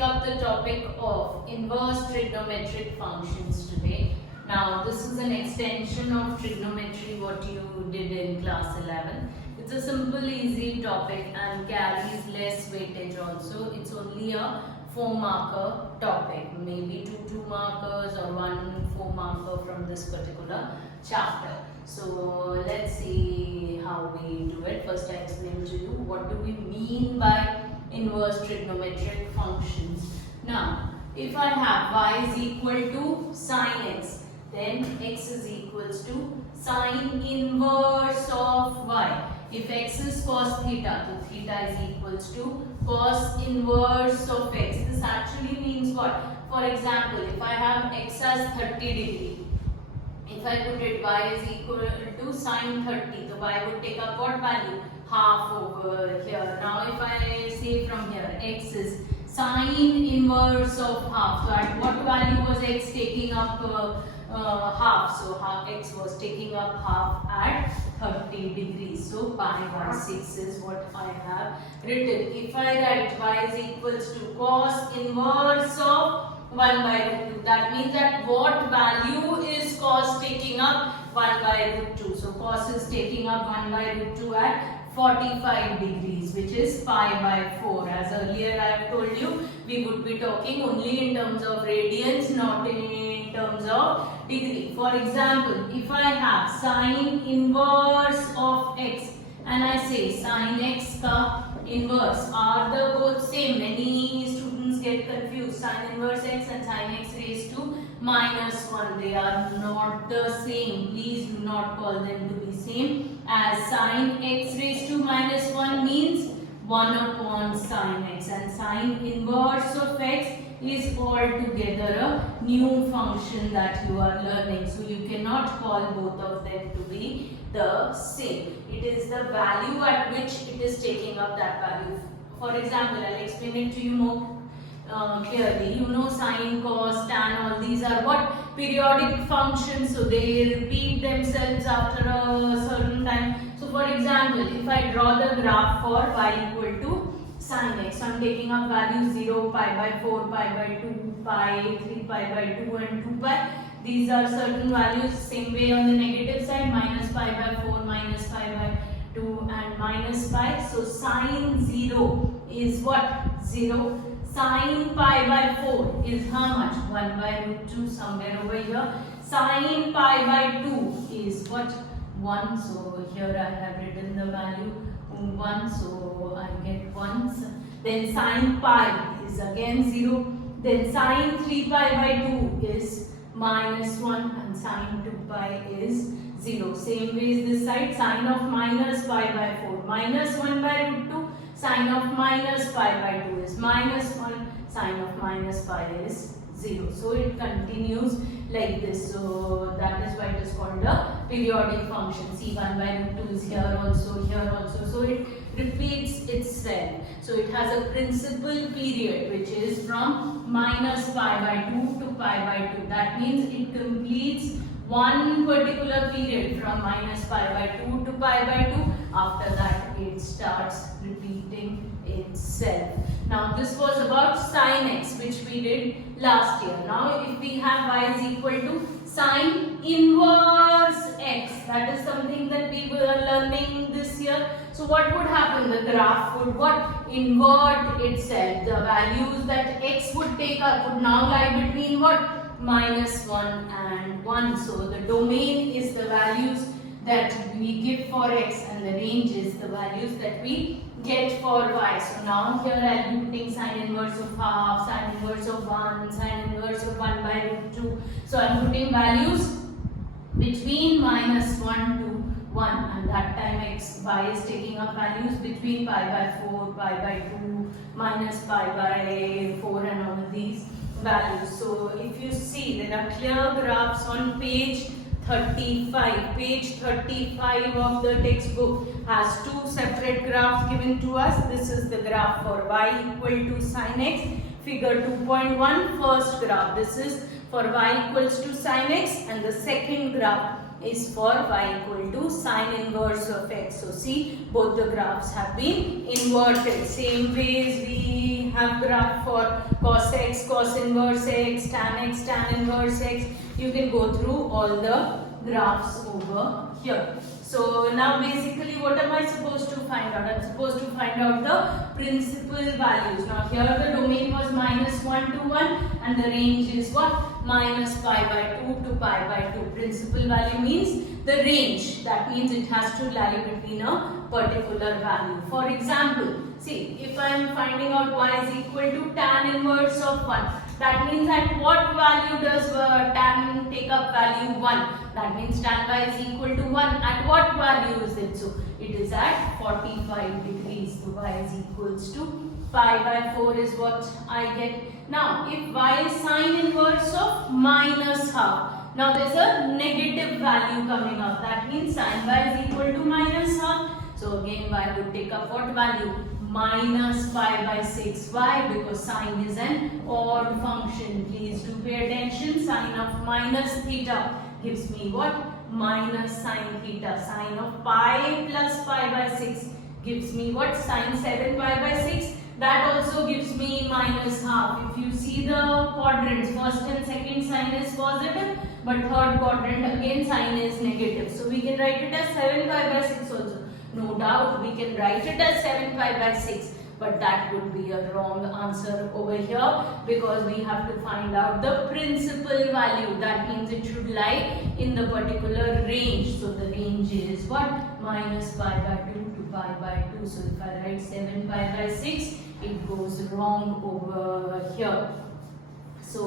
Up the topic of inverse trigonometric functions today. Now this is an extension of trigonometry what you did in class 11. It's a simple easy topic and carries less weightage also. It's only a 4-marker topic, maybe 2 markers or 1 4-marker from this particular chapter. So let's see how we do it. First I explain to you what do we mean by inverse trigonometric functions. Now, if I have y is equal to sine x, then x is equals to sine inverse of y. If x is cos theta, so theta is equals to cos inverse of x. This actually means what? For example, if I have x as 30 degree, if I put it y is equal to sine 30, the y would take up what value? Half over here. Now if I say from here x is sine inverse of half, so at what value was x taking up half? So x was taking up half at 30 degrees. So pi by 6 is what I have written. If I write y is equals to cos inverse of 1 by root 2, that means that what value is cos taking up? 1 by root 2. So cos is taking up 1 by root 2 at 45 degrees, which is pi by 4. As earlier I have told you, we would be talking only in terms of radians, not in terms of degree. For example, if I have sine inverse of x and I say sine x ka inverse, are the both same? Many students get confused. Sine inverse x and sine x raised to minus 1. They are not the same. Please do not call them to be same, as sine x raised to minus 1 means 1 upon sine x, and sine inverse of x is altogether a new function that you are learning. So you cannot call both of them to be the same. It is the value at which it is taking up that value. For example, I'll explain it to you more clearly. You know sine, cos, tan, all these are what? Periodic functions. So they repeat themselves after a certain time. So for example, if I draw the graph for y equal to sine x, so I am taking up values 0, pi by 4, pi by 2, pi, 3 pi by 2 and 2 pi. These are certain values. Same way on the negative side, minus pi by 4, minus pi by 2 and minus pi. So sine 0 is what? 0. Sine pi by 4 is how much? 1 by root 2, somewhere over here. Sine pi by 2 is what? 1. So here I have written the value 1. So I get 1. Then sine pi is again 0. Then sine 3 pi by 2 is minus 1 and sine 2 pi is 0. Same way is this side. Sine of minus pi by 4 minus 1 by root 2. Sine of minus pi by 2 is minus 1. Sine of minus pi is 0. So it continues like this. So that is why it is called a periodic function. See, 1 by root 2 is here also, here also. So it repeats itself. So it has a principal period which is from minus pi by 2 to pi by 2. That means it completes one particular period from minus pi by 2 to pi by 2. After that it starts repeating itself. Now this was about sine x, which we did last year. Now if we have y is equal to sine inverse x, that is something that we were learning this year. So what would happen? The graph would what? Invert itself. The values that x would take up would now lie between what? Minus 1 and 1. So the domain is the values that we give for x and the range is the values that we get for y. So now here I am putting sine inverse of half, sine inverse of 1, sine inverse of 1 by root 2. So I am putting values between minus 1 to 1, and that time y is taking up values between pi by 4, pi by 2, minus pi by 4 and all of these values. So if you see, there are clear graphs on page 35. Page 35 of the textbook has two separate graphs given to us. This is the graph for y equal to sine x. Figure 2.1, first graph. This is for y equals to sine x, and the second graph is for y equal to sine inverse of x. So see, both the graphs have been inverted. Same ways we have graph for cos x, cos inverse x, tan inverse x. You can go through all the graphs over here. So now basically what am I supposed to find out? I'm supposed to find out the principal values. Now here the domain was -1 to 1 and the range is what? -π/2 to π/2. Principal value means the range. That means it has to lie between a particular value. For example, see, if I am finding out y is equal to tan inverse of 1, that means at what value does tan take up value 1? That means tan y is equal to 1. At what value is it? So it is at 45 degrees. So y is equals to π/4 is what I get. Now if y is sine inverse of -half. Now there is a negative value coming up. That means sin y is equal to -half. So again y would take up what value? -π/6. Why? Because sine is an odd function. Please do pay attention. Sine of minus theta gives me what? Minus sine theta. Sine of pi plus π/6 gives me what? Sine 7π/6. That also gives me -half. If you see the quadrants, first and second sign is positive, but third quadrant again sign is negative. So we can write it as 7π/6 also. No doubt we can write it as 7π/6, but that would be a wrong answer over here because we have to find out the principal value. That means it should lie in the particular range. So the range is what? -π/2 to π/2. So if I write 7π/6, it goes wrong over here. So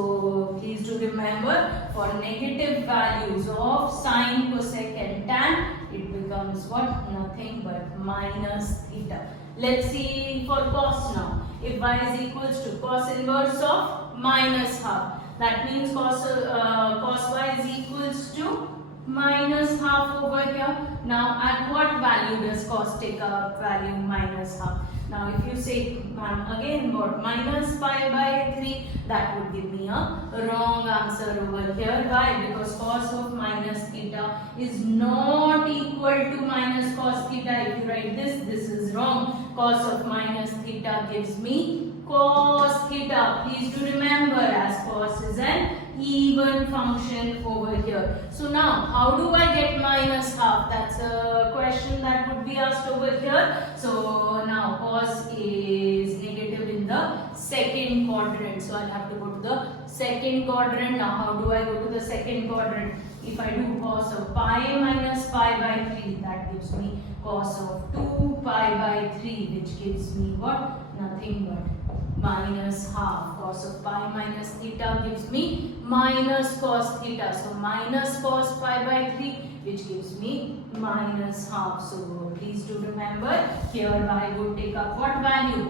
please do remember, for negative values of sine, cosec and tan, it becomes what? Nothing but minus theta. Let's see for cos now. If y is equals to cos inverse of -half, that means cos y is equals to -half over here. Now at what value does cos take up value? -half. Now if you say again what? -π/3, that would give me a wrong answer over here. Why? Because cos of minus theta is not equal to minus cos theta. If you write this, this is wrong. Cos of minus theta gives me cos theta. Please do remember, as cos is an even function over here. So now how do I get -half? That's a question that would be asked over here. So now cos is negative in the second quadrant. So I'll have to go to the second quadrant. Now how do I go to the second quadrant? If I do cos of pi minus π/3, that gives me cos of 2π/3, which gives me what? Nothing but -half. Cos of pi minus theta gives me minus cos theta. So minus cos π/3, which gives me -half. So please do remember, here y would take up what value?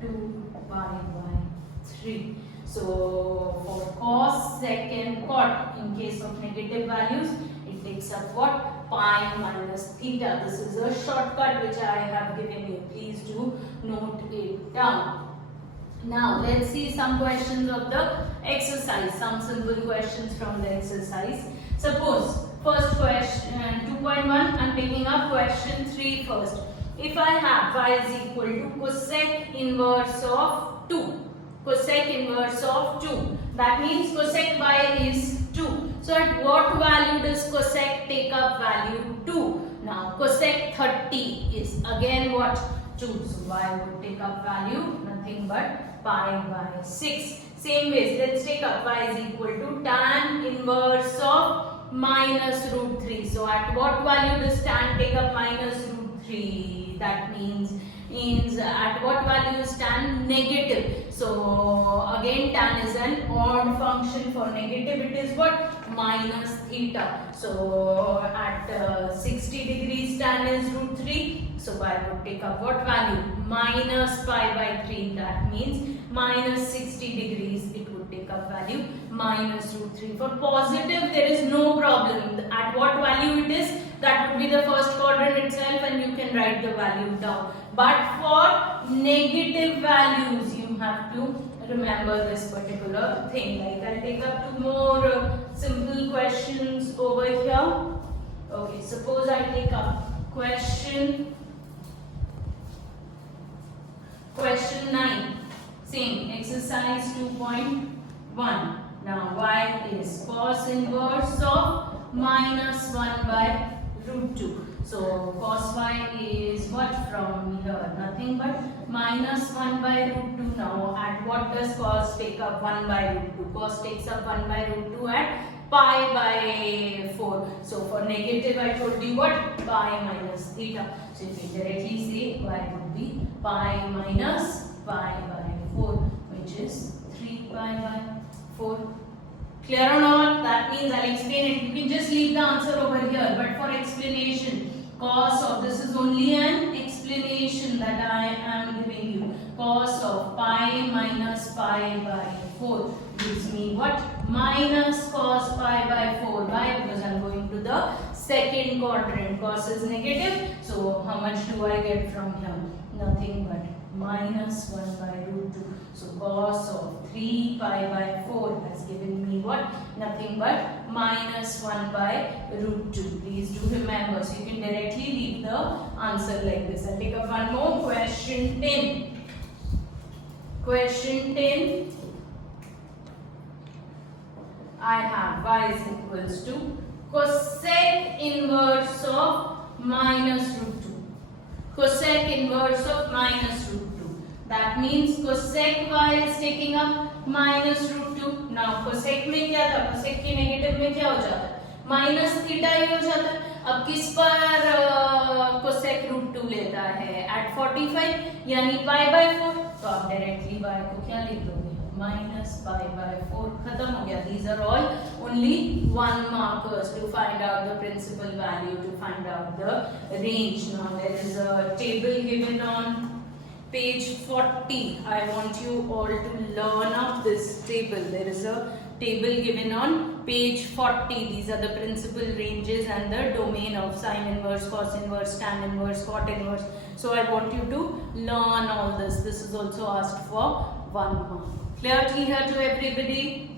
2π/3. So for cos, sec and cot, in case of negative values, it takes up what? Pi minus theta. This is a shortcut which I have given you. Please do note it down. Now let's see some questions of the exercise, some simple questions from the exercise. Suppose first question 2.1, I'm picking up question 3 first. If I have y is equal to cosec inverse of 2, cosec inverse of 2, that means cosec y is 2. So at what value does cosec take up value? 2. Now cosec 30 is again what? 2. So y would take up value nothing but π/6. Same ways, let's take up y is equal to tan inverse of -√3. So at what value does tan take up -√3? That means at what value is tan? Negative. So again tan is an odd function. For negative it is what? Minus theta. So at 60 degrees tan is √3. So y would take up what value? -π/3. That means -60 degrees it would take up value -√3. For positive there is no problem. At what value it is? That would be the first quadrant itself and you can write the value down. But for negative values you have to remember this particular thing. Like I'll take up 2 more simple questions over here. Okay, suppose I take up question 9. Same, exercise 2.1. Now y is cos inverse of minus 1 by root 2. So cos y is what from here? Nothing but minus 1 by root 2. Now at what does cos take up? 1 by root 2. Cos takes up 1 by root 2 at pi by 4. So for negative I told you what? Pi minus theta. So if we directly say y would be pi minus pi by 4, which is 3 pi by 4. Clear or not? That means I'll explain it. You can just leave the answer over here. But for explanation, cos of, this is only an explanation that I am giving you. Cos of pi minus pi by 4 gives me what? Minus cos pi by 4. Why? Because I'm going to the second quadrant. Cos is negative. So how much do I get from here? Nothing but minus 1 by root 2. So cos of 3 pi by 4 has given me what? Nothing but minus 1 by root 2. Please do remember. So you can directly leave the answer like this. I'll take up one more. Question 10. Question 10. I have y is equals to cosec inverse of minus root 2. Cosec inverse of minus root 2. That means cosec y is taking up minus root 2. Now cosec में क्या था? Cosec के negative में क्या हो जाता है? Minus theta ही हो जाता है. अब किस पर cosec root 2 लेता है? At 45 यानी pi by 4. तो आप directly y को क्या लिख दोगे? Minus pi by 4. खत्म हो गया. These are all only one markers to find out the principal value, to find out the range. Now there is a table given on page 40. I want you all to learn up this table. There is a table given on page 40. These are the principal ranges and the domain of sine inverse, cos inverse, tan inverse, cot inverse. So I want you to learn all this. This is also asked for 1 mark. Clear to everybody?